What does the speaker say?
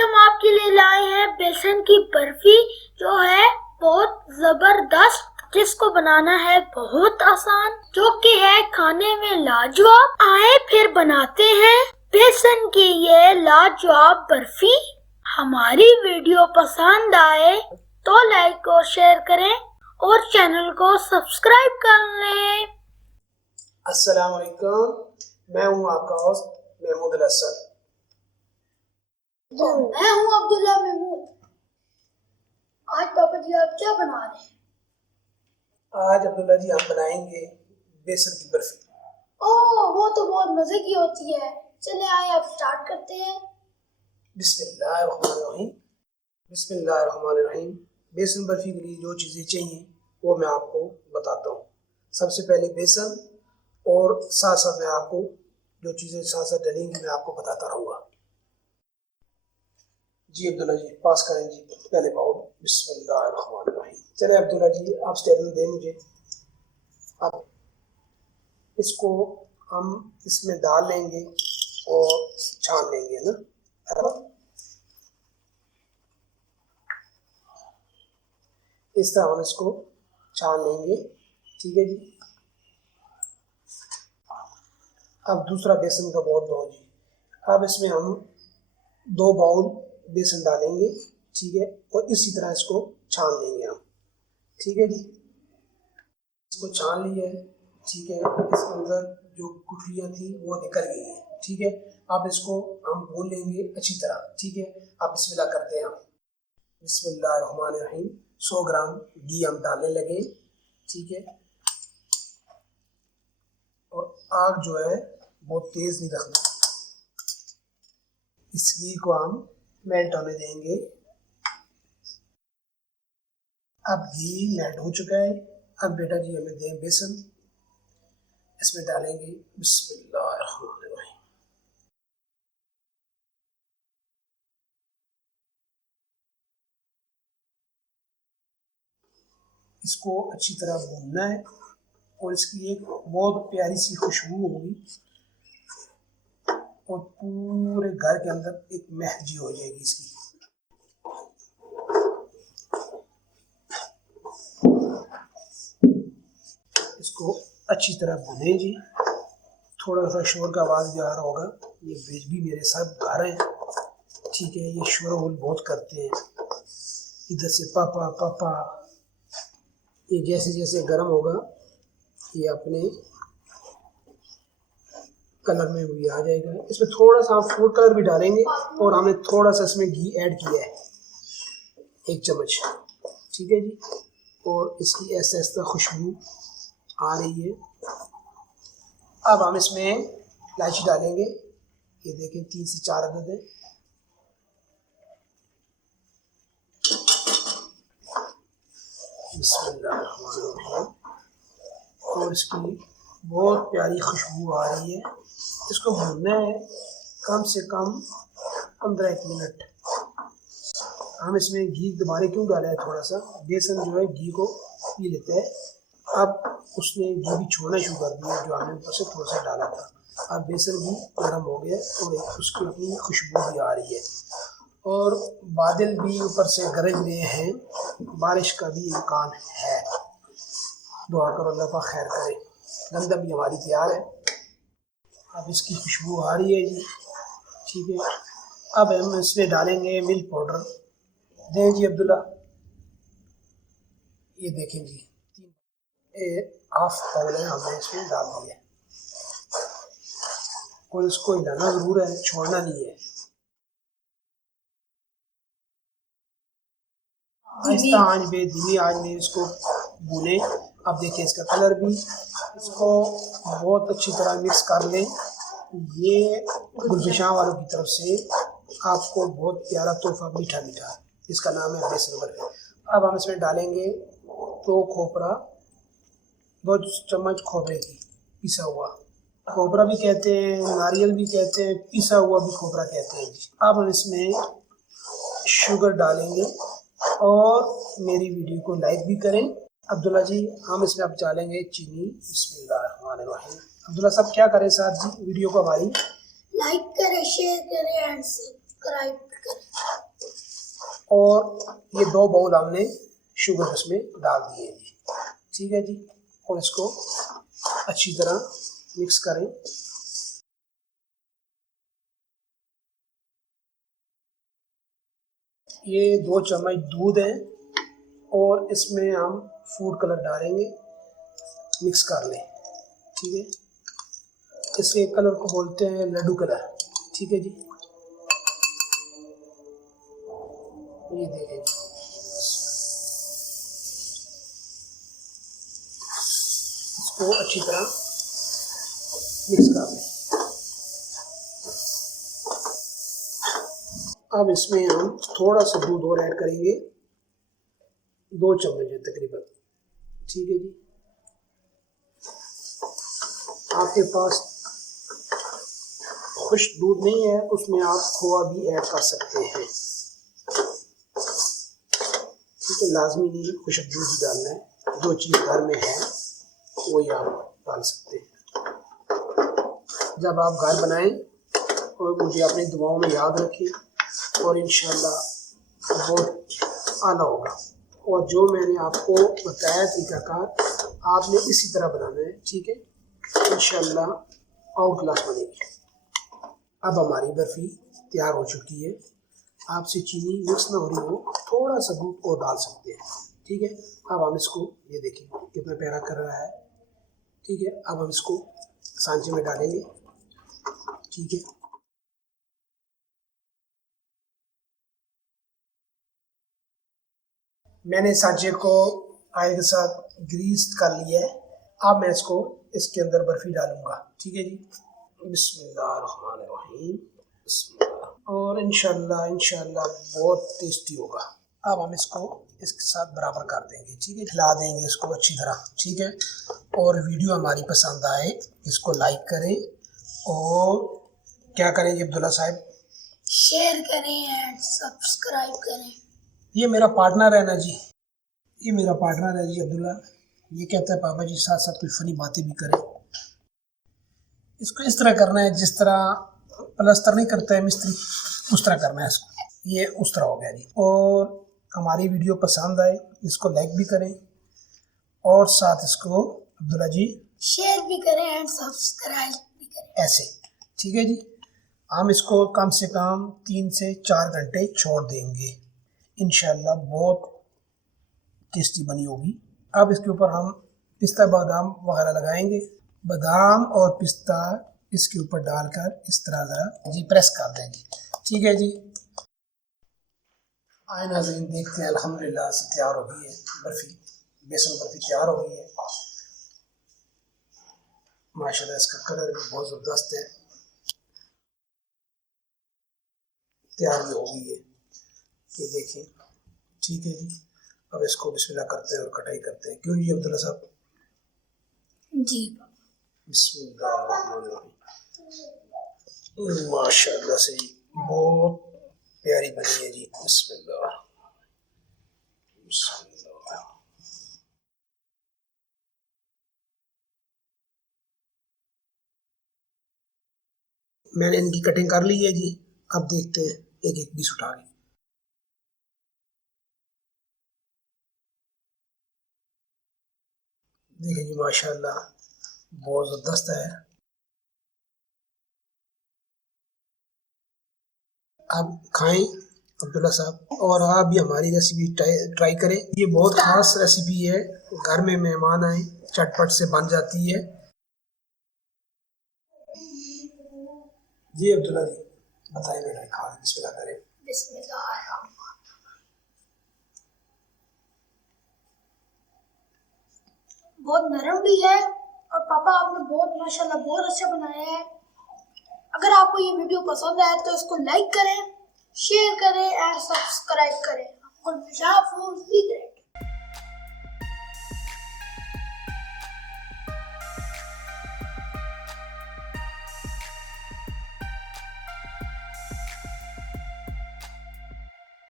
हम आपके लिए लाए हैं बेसन की बर्फी, जो है बहुत जबरदस्त, जिसको बनाना है बहुत आसान, जो कि है खाने में लाजवाब। आए फिर बनाते हैं बेसन की ये लाजवाब बर्फी। हमारी वीडियो पसंद आए तो लाइक और शेयर करें और चैनल को सब्सक्राइब कर लें। अस्सलाम वालेकुम, मैं हूं आपका होस्ट महमूद असद। मैं हूं अब्दुल्ला महमूद। आज पापा जी आप क्या बना रहे हैं? आज अब्दुल्ला जी हम बनाएंगे बेसन की बर्फी। ओह, वो तो बहुत मजे की होती है। चले आए आप स्टार्ट करते हैं। बिस्मिल्लाहिर्रहमानिर्रहीम। बिस्मिल्लाहिर्रहमानिर्रहीम। बेसन बर्फी के लिए जो चीज़ें चाहिए वो मैं आपको बताता हूँ। सबसे पहले बेसन, और साथ साथ मैं आपको जो चीज़ें साथ साथ डलेंगी मैं आपको बताता रहूँगा। जी अब्दुल्ला जी पास करें जी पहले बाउल। बिस्मिल्लाहिर्रहमानिर्रहीम। चले अब्दुल्ला जी आप स्टेरिंग दें मुझे। अब इसको हम इसमें डाल लेंगे और छान लेंगे ना। इस तरह हम इसको छान लेंगे, ठीक है जी। अब दूसरा बेसन का बाउल दो जी। अब इसमें हम 2 बाउल बेसन डालेंगे, ठीक है, और इसी तरह इसको छान लेंगे हम, ठीक है जी। इसको छान लिया है, ठीक है। इसके अंदर जो गुठलियाँ थी वो निकल गई हैं, ठीक है। अब इसको हम भून लेंगे अच्छी तरह, ठीक है। अब बिस्मिल्लाह करते हैं हम। बिस्मिल्लाहिर्रहमानिर्रहीम। 100 ग्राम घी हम डालने लगे, ठीक है। और आग जो है बहुत तेज़ नहीं रखना। इस घी को हम मेल्ट होने देंगे। अब घी मेल्ट हो चुका है। अब बेटा जी हमें दें बेसन, इसमें डालेंगे। बिस्मिल्लाहिर्रहमानिर्रहीम। इसको अच्छी तरह भूनना है और इसकी एक बहुत प्यारी सी खुशबू होगी और पूरे घर के अंदर एक महक जी हो जाएगी इसकी। इसको अच्छी तरह भुने जी। थोड़ा सा शोर का आवाज़ भी आ रहा होगा, ये बेज भी मेरे साथ घर हैं, ठीक है। ये शोर वोर बहुत करते हैं, इधर से पापा पापा। ये जैसे जैसे गर्म होगा ये अपने कलर में भी आ जाएगा। इसमें थोड़ा सा हम फूड कलर भी डालेंगे और हमने थोड़ा सा इसमें घी ऐड किया है, 1 चम्मच, ठीक है जी। और इसकी ऐसा ऐसा खुशबू आ रही है। अब हम इसमें इलायची डालेंगे, ये देखें 3 से 4 अदद है। बिस्मिल्लाहिर्रहमानिर्रहीम। और इसकी बहुत प्यारी खुशबू आ रही है। इसको भूनना है कम से कम 15 मिनट। हम इसमें घी दोबारा क्यों डाला है, थोड़ा सा बेसन जो है घी को पी लेता है। अब उसने घी भी छोड़ना शुरू कर दिया जो हमने ऊपर से थोड़ा सा डाला था। अब बेसन भी गर्म हो गया और एक उसकी अपनी खुशबू भी आ रही है और बादल भी ऊपर से गरज रहे हैं, बारिश का भी इम्कान है। दुआ करो अल्लाह पाक खैर करे। गंदा भी हमारी तैयार है। अब इसकी खुशबू आ रही है जी, ठीक है। अब हम इसमें डालेंगे मिल्क पाउडर। दें जी अब्दुल्ला, ये देखें जी, 1/2 पाउल हमने इसमें डाल दिया और इसको हिलाना ज़रूर है, छोड़ना नहीं है। आहिस्ता आंच पे, धीमी आंच में इसको भूने। अब देखिए इसका कलर भी, इसको बहुत अच्छी तरह मिक्स कर लें। ये गुलफिशां वालों की तरफ से आपको बहुत प्यारा तोहफा मीठा मीठा, इसका नाम है बेसन बर्फी। अब हम इसमें डालेंगे 2 खोपरा, 2 चम्मच खोपरे की पिसा हुआ। खोपरा भी कहते हैं, नारियल भी कहते हैं, पिसा हुआ भी खोपरा कहते हैं। अब हम इसमें शुगर डालेंगे और मेरी वीडियो को लाइक भी करें। अब्दुल्ला जी हम इसमें अब डालेंगे चीनी। बिस्मिल्लाहिर्रहमानिर्रहीम। अब्दुल्ला साहब क्या करें साहब जी, वीडियो को हमारी लाइक करें, शेयर करें एंड सब्सक्राइब करें। और ये 2 बाउल हमने शुगर उसमें डाल दिए जी। ठीक है जी, और इसको अच्छी तरह मिक्स करें। ये 2 चम्मच दूध है और इसमें हम फूड कलर डालेंगे, मिक्स कर लें। ठीक है, इसके कलर को बोलते हैं लड्डू कलर। ठीक है जी, ये देखें, इसको अच्छी तरह मिक्स कर लें। अब इसमें हम थोड़ा सा दूध और ऐड करेंगे, 2 चम्मच है तकरीबन। ठीक है जी, आपके पास खुश्क दूध नहीं है उसमें आप खोआ भी ऐड कर सकते हैं। ठीक है, लाजमी नहीं खुश्क दूध ही डालना है, जो चीज़ घर में है वही आप डाल सकते हैं। जब आप घर बनाएं और मुझे अपनी दुआओं में याद रखें और इंशाल्लाह बहुत आला होगा। और जो मैंने आपको बताया तरीक़ाकार, आपने इसी तरह बनाना है। ठीक है, इंशाल्लाह आउट क्लास बनेगी। अब हमारी बर्फ़ी तैयार हो चुकी है। आपसे चीनी मिक्स ना हो रही हो, थोड़ा सा दूध और डाल सकते हैं। ठीक है, अब हम इसको, ये देखिए कितना प्यारा कर रहा है। ठीक है, अब हम इसको सांचे में डालेंगे। ठीक है, मैंने सांचे को ऑयल के साथ ग्रीस कर लिया है। अब मैं इसको इसके अंदर बर्फ़ी डालूंगा। ठीक है जी, बिस्मिल्लाहिर्रहमानिर्रहीम, बिस्मिल्लाह। और इंशाल्लाह बहुत टेस्टी होगा। अब हम इसको इसके साथ बराबर कर देंगे। ठीक है, खिला देंगे इसको अच्छी तरह। ठीक है, और वीडियो हमारी पसंद आए इसको लाइक करें और क्या करें जी अब्दुल्ला साहब, शेयर करें एंड सब्सक्राइब करें। ये मेरा पार्टनर है ना जी, ये मेरा पार्टनर है जी अब्दुल्ला। ये कहता है पापा जी साथ साथ कोई फनी बातें भी करें। इसको इस तरह करना है जिस तरह प्लास्टर नहीं करता है मिस्त्री, उस तरह करना है इसको। ये उस तरह हो गया जी। और हमारी वीडियो पसंद आए इसको लाइक भी करें और साथ इसको अब्दुल्ला जी शेयर भी करें एंड सब्सक्राइब भी करें, ऐसे। ठीक है जी, हम इसको कम से कम 3 से 4 घंटे छोड़ देंगे। इंशाल्लाह बहुत टेस्टी बनी होगी। अब इसके ऊपर हम पिस्ता बादाम वगैरह लगाएंगे। बादाम और पिस्ता इसके ऊपर डालकर इस तरह ज़रा जी प्रेस कर देंगे। ठीक है जी, आए नाज़रीन देखते हैं, अल्हम्दुलिल्लाह से तैयार हो गई है बर्फ़ी, बेसन बर्फ़ी तैयार हो गई है। माशाल्लाह इसका कलर भी बहुत ज़बरदस्त है, तैयार भी हो गई है, ये देखिए। ठीक है जी, अब इसको बिस्मिल्लाह करते हैं और कटाई करते हैं। क्यों जी अब्दुल्ला साहब? जी बिस्मिल्लाह, माशाल्लाह से बहुत प्यारी बनी है जी। बिस्मिल्लाह, बिस्मिल्लाह। मैंने इनकी कटिंग कर ली है जी। अब देखते हैं एक एक पीस उठा के। देखिए जी माशाल्लाह बहुत ज़बरदस्त है। आप खाएं अब्दुल्ला साहब, और आप भी हमारी रेसिपी ट्राई करें। ये बहुत ख़ास रेसिपी है, घर में मेहमान आए चटपट से बन जाती है। जी अब्दुल्ला जी बताइए बेटा, खा बिस्मिल्लाह करें। बिस्मिल्लाह। बहुत नरम भी है और पापा आपने बहुत माशाल्लाह बहुत अच्छा बनाया है। अगर आपको ये वीडियो पसंद आए तो इसको लाइक करें, शेयर करें एंड सब्सक्राइब करें। आपको